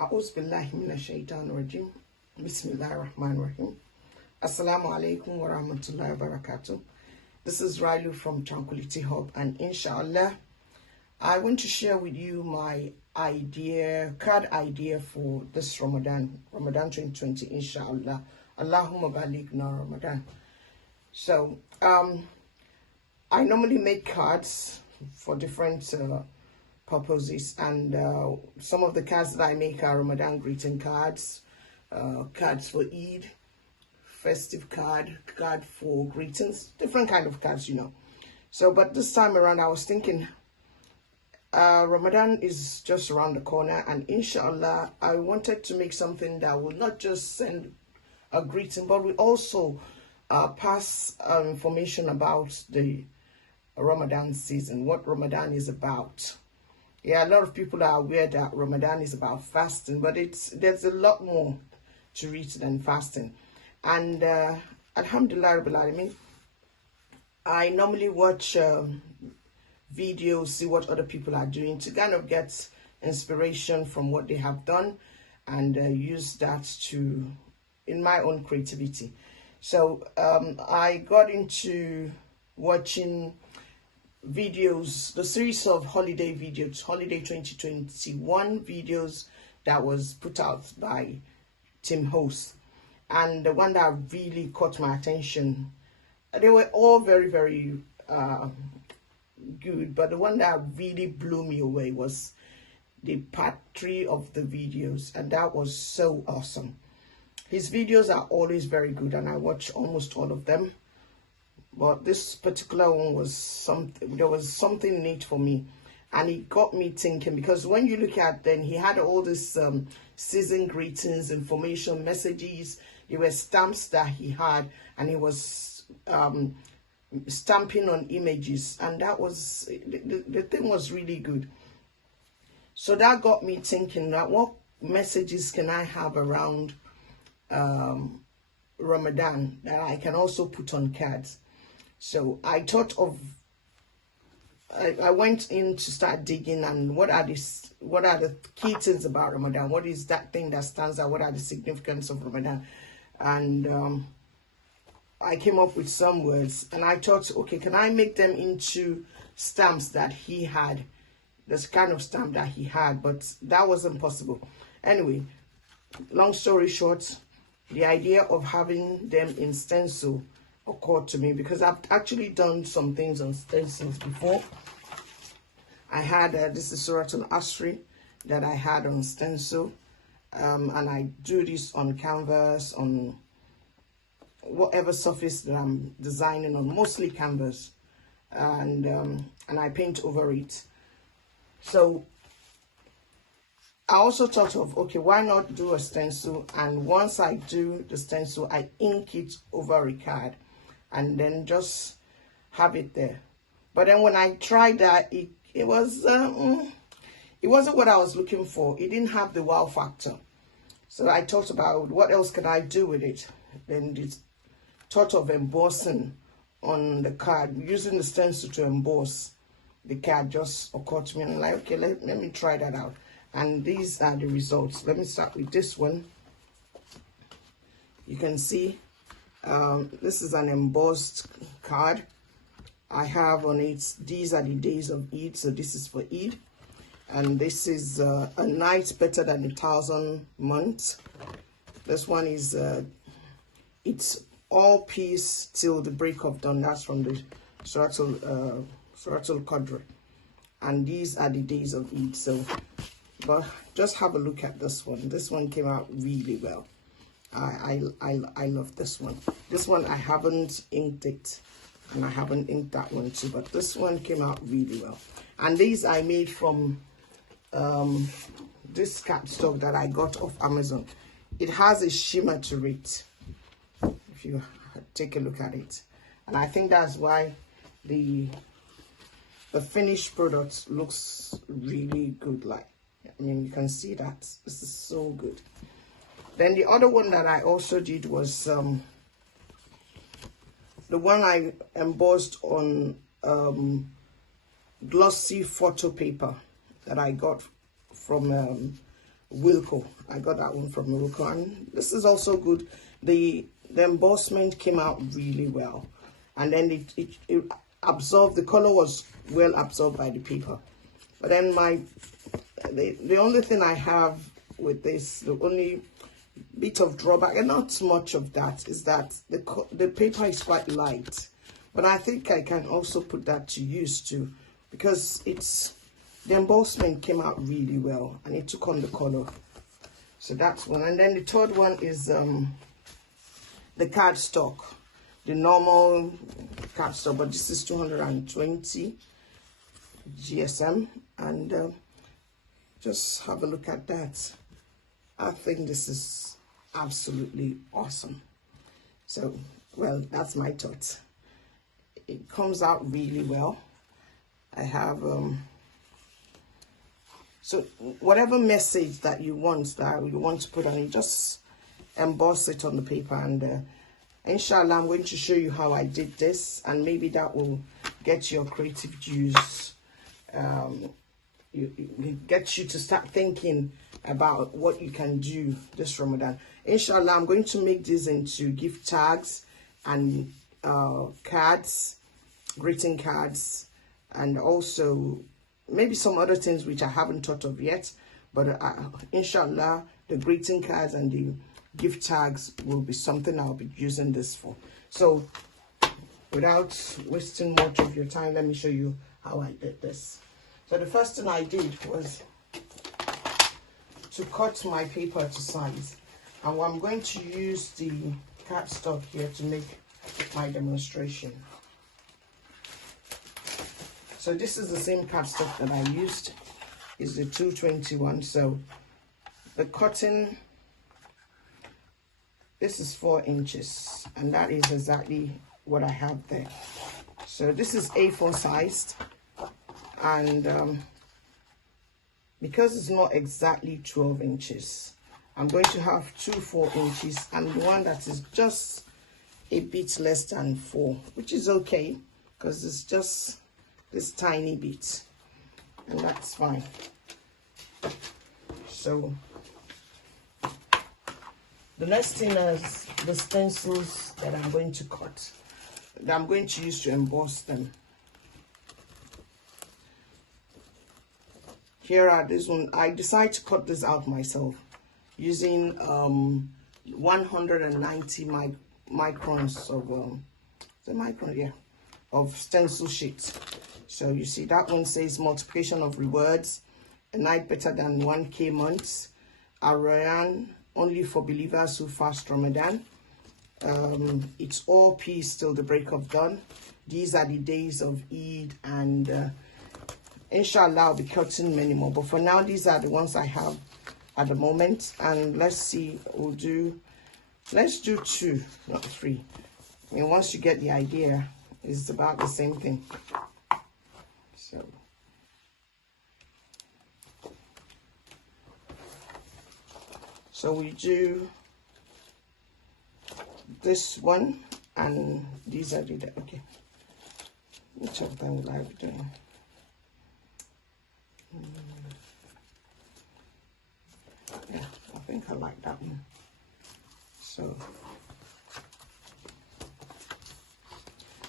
A'udhu billahi minash shaitanir rajim. Bismillahir rahmanir rahim. Assalamu alaikum wa rahmatullahi wa barakatuh. This is Railu from Tranquility Hub, and inshallah I want to share with you my card idea for this Ramadan 2020, inshallah. Allahumma ballighna Ramadan. So I normally make cards for different purposes, and some of the cards that I make are Ramadan greeting cards, cards for Eid, festive card for greetings, different kind of cards, So, but this time around, I was thinking, Ramadan is just around the corner, and inshallah, I wanted to make something that will not just send a greeting, but will also pass information about the Ramadan season, what Ramadan is about. Yeah, a lot of people are aware that Ramadan is about fasting, but there's a lot more to it than fasting. And Alhamdulillah Rabbil Alameen, I normally watch videos, see what other people are doing to kind of get inspiration from what they have done, and use that in my own creativity. So I got into watching videos, the series of holiday videos, holiday 2021 videos that was put out by Team Host. And the one that really caught my attention, they were all very, very good, but the one that really blew me away was the part 3 of the videos, and that was so awesome. His videos are always very good, and I watch almost all of them, but this particular one was something neat for me, and it got me thinking, because when you look at then, he had all this season greetings, information, messages. There were stamps that he had, and he was stamping on images, and that was the thing was really good. So that got me thinking, that what messages can I have around Ramadan that I can also put on cards. So I thought of, I went in to start digging, and what are the key things about Ramadan? What is that thing that stands out? What are the significance of Ramadan? And I came up with some words, and I thought, okay, can I make them into stamps that he had, this kind of stamp that he had? But that wasn't possible. Anyway, long story short, the idea of having them in stencil occurred to me, because I've actually done some things on stencils before. I had this is Surah Al-Asri that I had on stencil, and I do this on canvas, on whatever surface that I'm designing on, mostly canvas, and I paint over it. So I also thought of, okay, why not do a stencil, and once I do the stencil, I ink it over a card and then just have it there. But then when I tried that, it wasn't what I was looking for. It didn't have the wow factor. So I thought about what else can I do with it. Then this thought of embossing on the card, using the stencil to emboss the card just occurred to me, and I'm like, okay, let me try that out. And these are the results. Let me start with this one. You can see this is an embossed card. I have on it, these are the days of Eid, so this is for Eid. And this is a night better than 1,000 months. This one is, it's all peace till the break of dawn. That's from the Surah Al-Qadr. And these are the days of Eid. So, but just have a look at this one. This one came out really well. I love this one. This one I haven't inked it, and I haven't inked that one too, but this one came out really well. And these I made from this cardstock that I got off Amazon. It has a shimmer to it, if you take a look at it, and I think that's why the finished product looks really good. Like, I mean, you can see that this is so good. Then the other one that I also did was the one I embossed on glossy photo paper that I got from Wilco. I got that one from Wilco, and this is also good. The embossment came out really well, and then it absorbed. The color was well absorbed by the paper. But then the only thing I have with this, the only bit of drawback, and not much of that, is that the paper is quite light. But I think I can also put that to use too, because the embossment came out really well and it took on the color. So that's one. And then the third one is the cardstock, the normal cardstock, but this is 220 GSM, and just have a look at that. I think this is absolutely awesome. So, well, that's my thought. It comes out really well. I have so whatever message that you want to put on it, just emboss it on the paper, and inshallah I'm going to show you how I did this, and maybe that will get your creative juice, get you to start thinking about what you can do this Ramadan. Inshallah, I'm going to make this into gift tags and cards, greeting cards, and also maybe some other things which I haven't thought of yet. But inshallah, the greeting cards and the gift tags will be something I'll be using this for. So without wasting much of your time, let me show you how I did this. So the first thing I did was to cut my paper to size, and I'm going to use the cardstock here to make my demonstration. So this is the same cardstock that I used, is the 221. So the cutting, this is 4 inches, and that is exactly what I have there. So this is A4 sized, and because it's not exactly 12 inches, I'm going to have 2 4 inches and one that is just a bit less than 4, which is okay because it's just this tiny bit, and that's fine. So the next thing is the stencils that I'm going to cut, that I'm going to use to emboss them. Here are this one. I decided to cut this out myself using 190 microns of of stencil sheet. So you see that one says multiplication of rewards, a night better than 1K months, Ramadan only for believers who fast Ramadan. It's all peace till the break of dawn. These are the days of Eid, and inshallah I'll be cutting many more, but for now these are the ones I have at the moment. And let's see, let's do 2, not 3. I mean, once you get the idea, it's about the same thing. So we do this one, and these are the, okay, which of them will I be doing? Yeah, I think I like that one.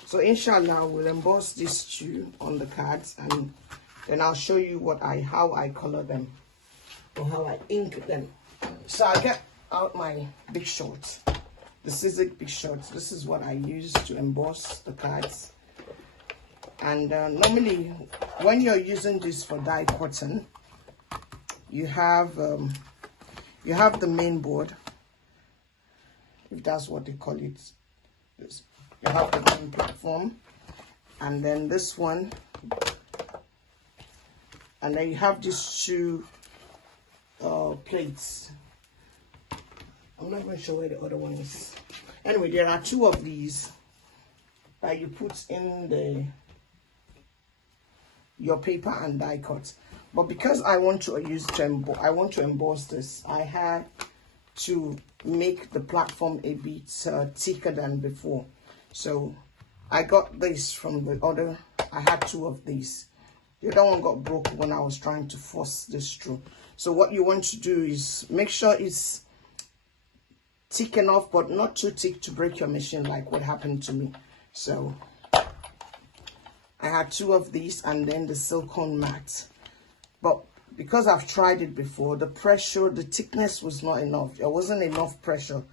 So inshallah we'll emboss these 2 on the cards, and then I'll show you how I color them, or how I ink them. So I'll get out my Big Shot, the Sizzix Big Shot. This is what I use to emboss the cards. And normally when you're using this for die cutting, you have the main board, if that's what they call it. You have the main platform, and then this one, and then you have these 2 plates. I'm not even sure where the other one is. Anyway, there are 2 of these that you put in your paper and die cut. But because I want to emboss this, I had to make the platform a bit thicker than before. So I got this from the other. I had 2 of these, The other one got broken when I was trying to force this through. So what you want to do is make sure it's thick enough, but not too thick to break your machine like what happened to me. So I had 2 of these and then the silicone mat. But because I've tried it before, the pressure, the thickness was not enough. There wasn't enough pressure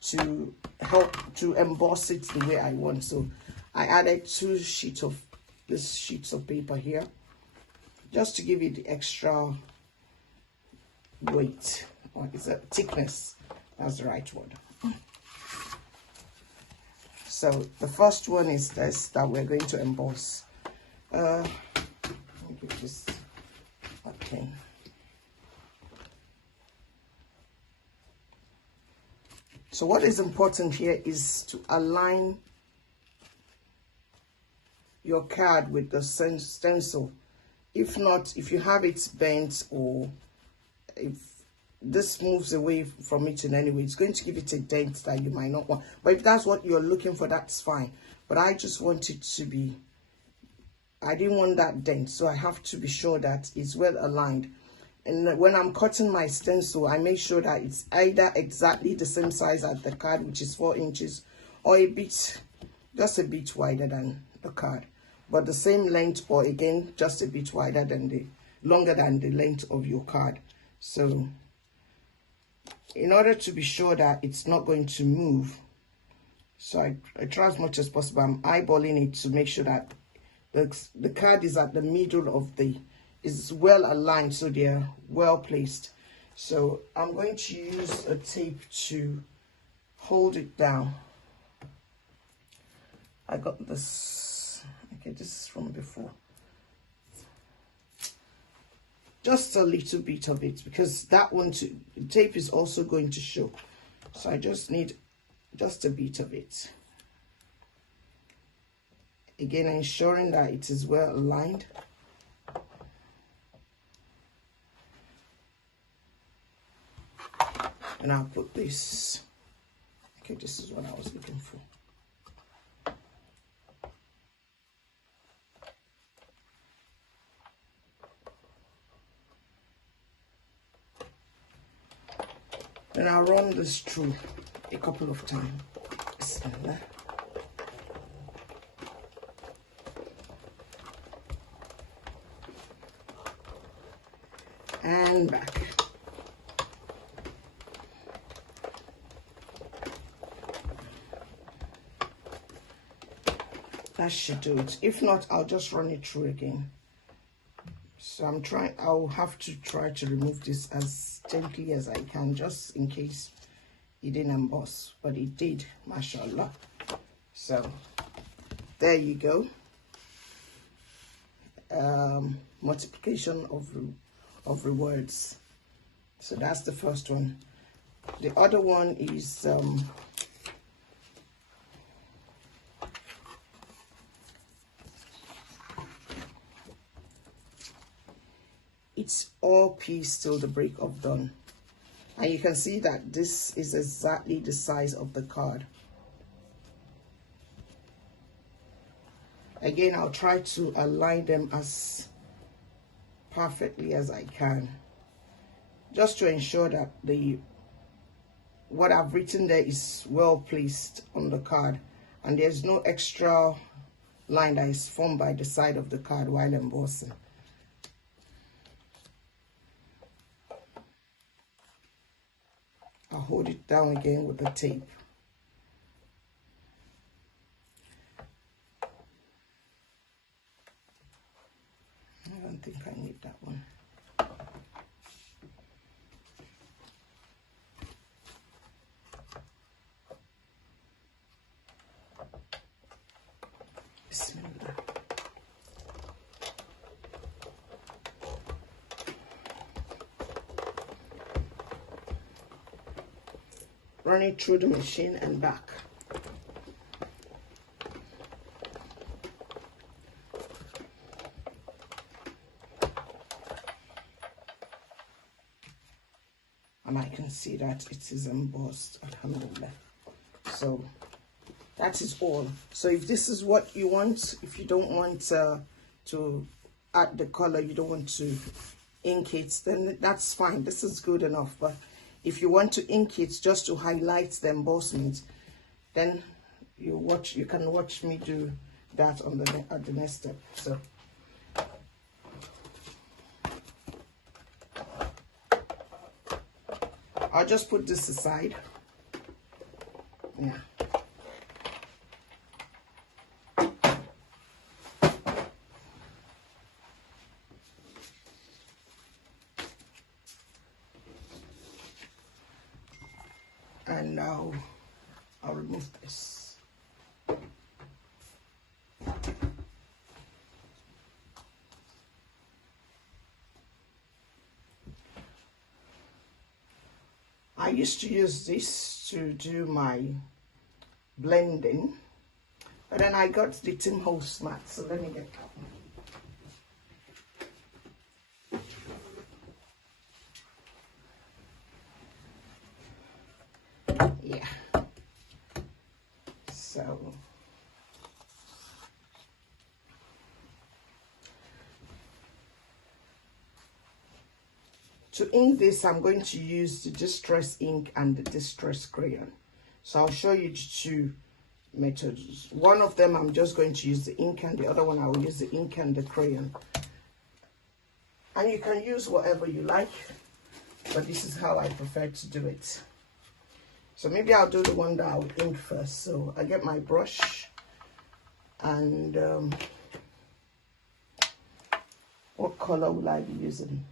to help to emboss it the way I want. So I added 2 sheets of paper here, just to give it the extra weight, or is it thickness? That's the right word. So the first one is this that we're going to emboss. Let me give this a pen. So what is important here is to align your card with the stencil. If not, if you have it bent, or if this moves away from it in any way, it's going to give it a dent that you might not want. But if that's what you're looking for, that's fine. But I just want it to be, I didn't want that dent, so I have to be sure that it's well aligned. And when I'm cutting my stencil, I make sure that it's either exactly the same size as the card, which is 4 inches, or a bit, just a bit wider than the card, but the same length, or again, just a bit wider than longer than the length of your card. So in order to be sure that it's not going to move, so I try as much as possible. I'm eyeballing it to make sure that the card is at the middle of is well aligned, so they're well placed. So I'm going to use a tape to hold it down. I got this, okay, this is from before. Just a little bit of it, because that one too, the tape is also going to show. So I just need just a bit of it. Again, ensuring that it is well aligned. And I'll put this. Okay, this is what I was looking for. Then I'll run this through a couple of times. Bismillah. And back. That should do it. If not, I'll just run it through again. So I'll have to try to remove this as gently as I can, just in case it didn't emboss, but it did, mashallah. So there you go. Multiplication of rewards. So that's the first one. The other one is it's all pieced till the break of dawn, and you can see that this is exactly the size of the card. Again, I'll try to align them as perfectly as I can, just to ensure that what I've written there is well placed on the card, and there's no extra line that is formed by the side of the card while embossing. I'll hold it down again with the tape. I don't think I need that one. Bismillah. Run it through the machine and back. And I can see that it is embossed, alhamdulillah. So that is all. So if this is what you want, if you don't want to add the color, you don't want to ink it, then that's fine. This is good enough. But if you want to ink it just to highlight the embossment, then you can watch me do that on at the next step. So I'll just put this aside. Yeah. And now I'll remove this. I used to use this to do my blending, but then I got the Tim Holtz mat, so let me get that one. Yeah. So to ink this, I'm going to use the Distress Ink and the Distress Crayon. So I'll show you two methods. One of them I'm just going to use the ink, and the other one I will use the ink and the crayon. And you can use whatever you like, but this is how I prefer to do it. So maybe I'll do the one that I'll ink first. So I get my brush, and what color will I be using?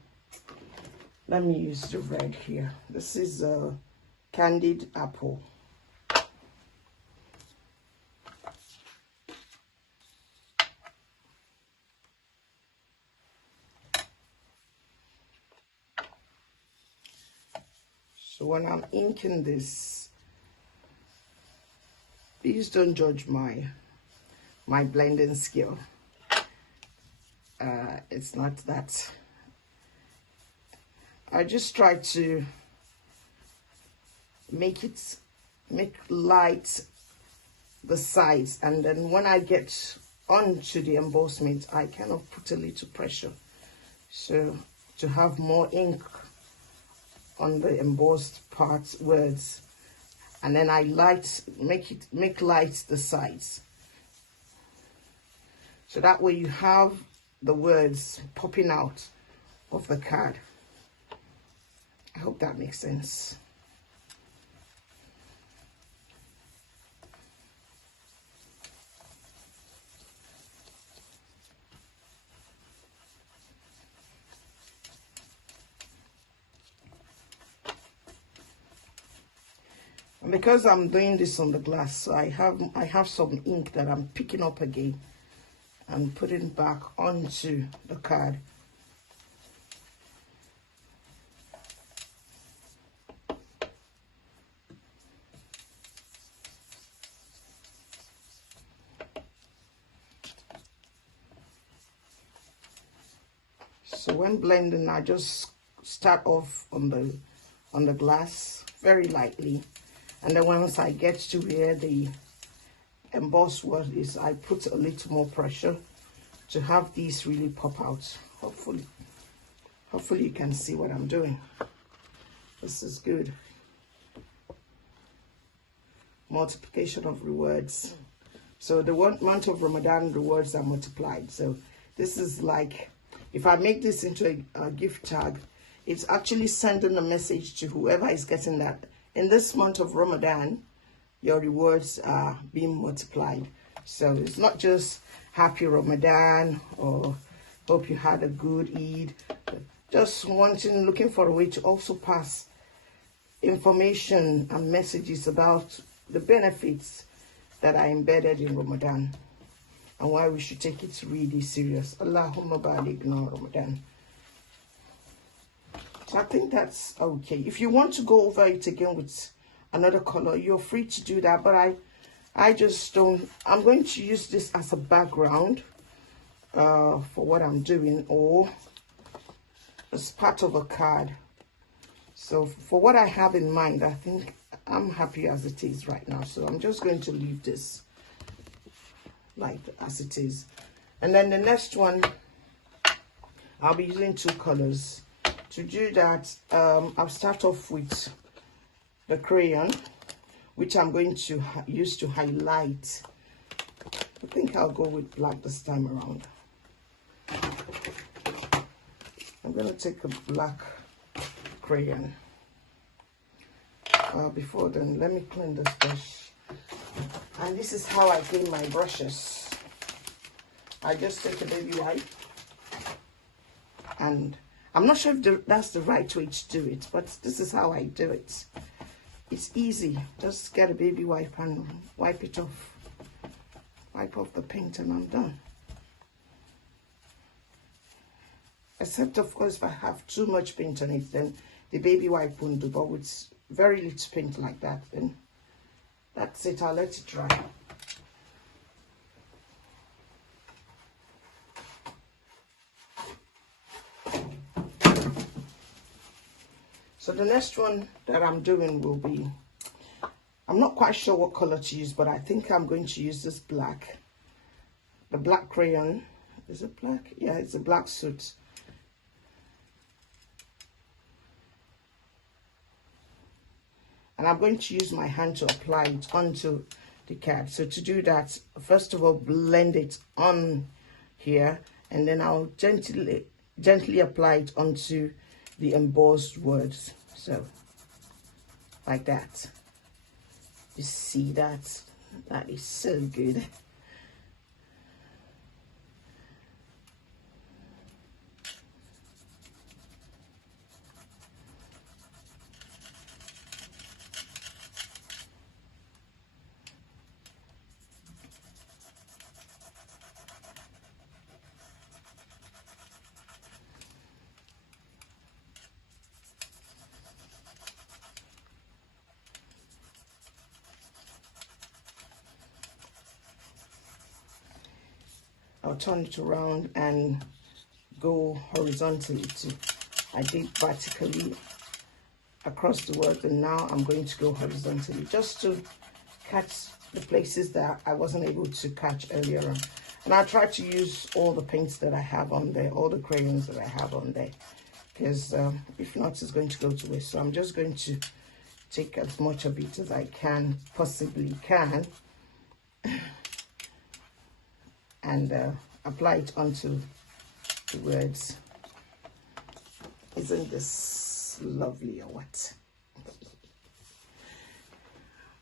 Let me use the red here. This is a Candied Apple. So when I'm inking this, please don't judge my blending skill. It's not that. I just try to make light the sides, and then when I get onto the embossment, I kind of put a little pressure, so to have more ink on the embossed parts, words, and then I make light the sides, so that way you have the words popping out of the card. I hope that makes sense. And because I'm doing this on the glass, so I have some ink that I'm picking up again and putting back onto the card. So when blending, I just start off on the glass very lightly, and then once I get to where the embossed word is, I put a little more pressure to have these really pop out. Hopefully you can see what I'm doing. This is good. Multiplication of rewards. So the month of Ramadan, rewards are multiplied. So this is like, if I make this into a gift tag, it's actually sending a message to whoever is getting that. In this month of Ramadan, your rewards are being multiplied. So it's not just happy Ramadan or hope you had a good Eid, but just looking for a way to also pass information and messages about the benefits that are embedded in Ramadan, and why we should take it really serious. Allahumma ballighna Ramadan. So I think that's okay. If you want to go over it again with another color, you're free to do that, but I just don't. I'm going to use this as a background for what I'm doing, or as part of a card. So for what I have in mind, I think I'm happy as it is right now. So I'm just going to leave this like as it is. And then the next one I'll be using 2 colors. To do that, I'll start off with the crayon, which I'm going to use to highlight. I think I'll go with black this time around. I'm going to take a black crayon. Before then, let me clean this brush. And this is how I clean my brushes. I just take a baby wipe, and I'm not sure if that's the right way to do it, but this is how I do it. It's easy. Just get a baby wipe and wipe it off. Wipe off the paint and I'm done. Except, of course, if I have too much paint on it, then the baby wipe won't do. But with very little paint like that, then that's it. I'll let it dry. So the next one that I'm doing will be, I'm not quite sure what color to use, but I think I'm going to use this black. The black crayon. Is it black? Yeah, it's a black suit. And I'm going to use my hand to apply it onto the card. So to do that, first of all, blend it on here, and then I'll gently apply it onto the embossed words. So like that. You see that? That is so good. I'll turn it around and go horizontally too. I did vertically across the word, and now I'm going to go horizontally just to catch the places that I wasn't able to catch earlier on. And I try to use all the paints that I have on there, all the crayons that I have on there, because if not, it's going to go to waste. So I'm just going to take as much of it as I possibly can, and apply it onto the words. Isn't this lovely or what?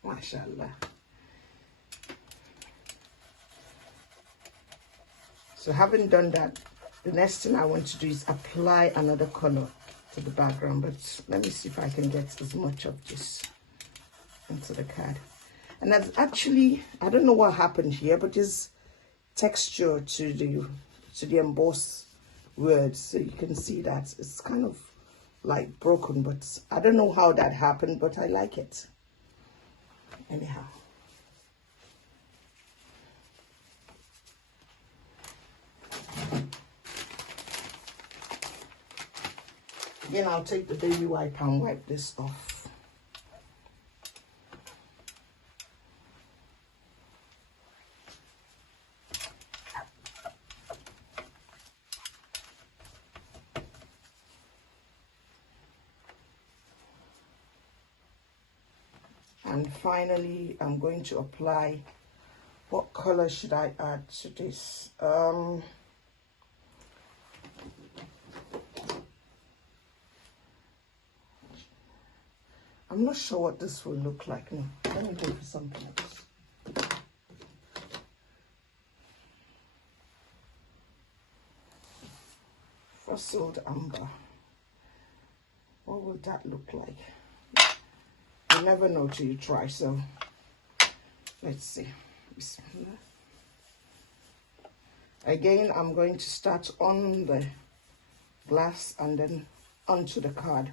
MashaAllah. So having done that, the next thing I want to do is apply another color to the background. But let me see if I can get as much of this into the card. And that's actually, I don't know what happened here, but there's texture to the embossed words. So you can see that it's kind of like broken, but I don't know how that happened, but I like it. Anyhow. Again, I'll take the baby wipe and wipe this off. And finally, I'm going to apply, what color should I add to this? I'm not sure what this will look like. No, let me go for something else. Fossiled amber. What would that look like? You never know till you try, so let's see. Bismillah. Again, I'm going to start on the glass and then onto the card.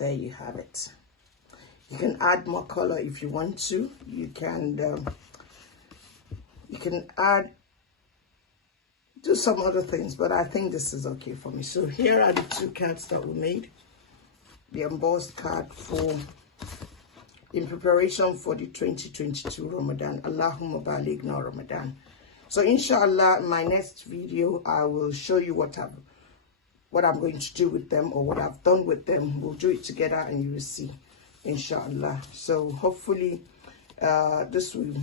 there you have it. You can add more color if you want to. You can do some other things, but I think this is okay for me. So here are the 2 cards that we made. The embossed card in preparation for the 2022 Ramadan. Allahumma ballighna Ramadan. So inshallah, in my next video, I will show you what I'm going to do with them, or what I've done with them. We'll do it together and you will see, inshallah. So hopefully this will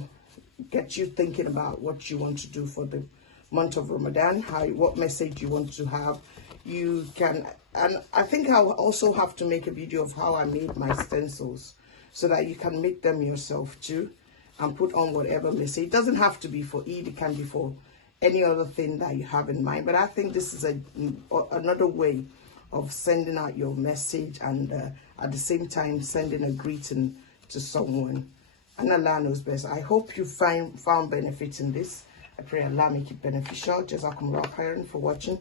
get you thinking about what you want to do for the month of Ramadan, what message you want to have. You can, and I think I'll also have to make a video of how I made my stencils, so that you can make them yourself too and put on whatever message. It doesn't have to be for Eid, it can be for any other thing that you have in mind. But I think this is another way of sending out your message, and at the same time sending a greeting to someone. And Allah knows best. I hope you found benefit in this. I pray Allah make it beneficial. Jazakumullah khairan for watching.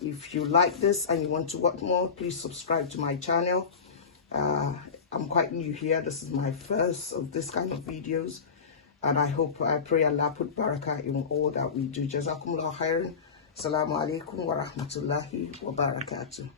If you like this and you want to watch more, please subscribe to my channel. I'm quite new here. This is my first of this kind of videos, and I pray Allah put barakah in all that we do. Jazakumullah khairan. Assalamu alaikum wa rahmatullahi wa barakatuh.